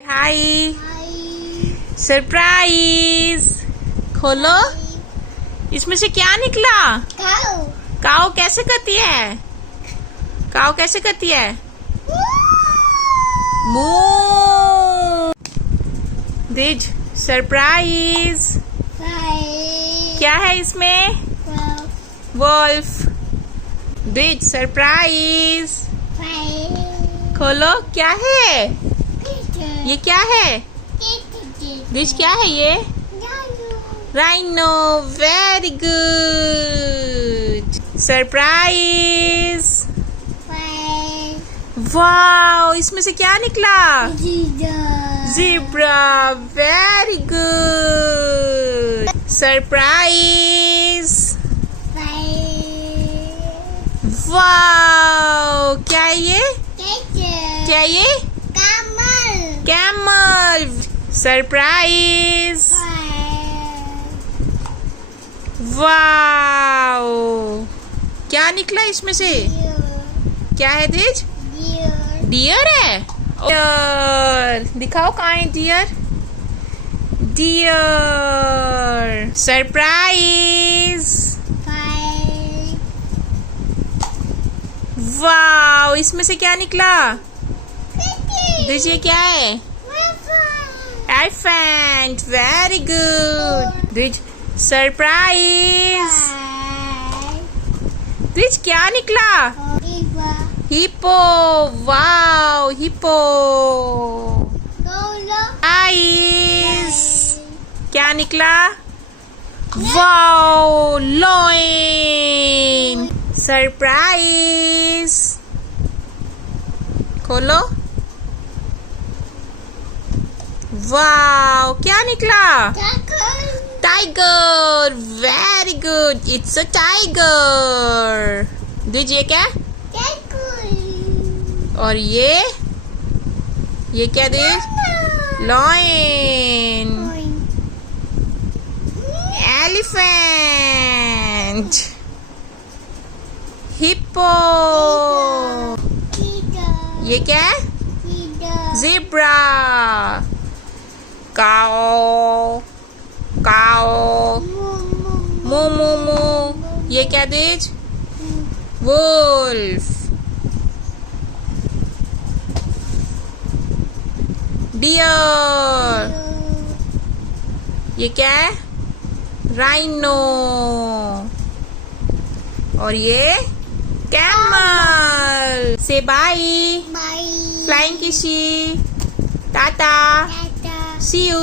हाय। Surprise. खोलो। इसमें से क्या निकला? काऊ। काऊ कैसे करती है? काऊ कैसे करती है? मुंह। These surprise. क्या है इसमें? वॉल्फ। These surprise. खोलो। क्या है ये? क्या है दिज? क्या है ये? Rhino. Very good. Surprise. Wow, इसमें से क्या निकला? Zebra. Very good. Surprise. Wow, क्या है ये? क्या है ये? कैमल। सरप्राइज। वाओ, क्या निकला इसमें से? क्या है दिज? डियर है। डियर दिखाओ, कहाँ है डियर? डियर। सरप्राइज। वाओ, इसमें से क्या निकला? दीजिए, क्या है? Elephant. Very good. This surprise. This क्या निकला? हिप्पो। Wow, hippo. आइस। क्या निकला? Wow, lion. सरप्राइज। खोलो। वाओ, क्या निकला? Tiger. Very good. It's a tiger. दीजिए, क्या? और ये क्या दे? लॉयन। एलिफेंट। हिप्पो। ये क्या है? ज़ीब्रा। काओ। काओ। मू मू मू। ये क्या दीज? वुल्फ। डियर। ये क्या है? राइनो। और ये कैमल। से बाय। फ्लाइंग किसी। टाटा। सी यू।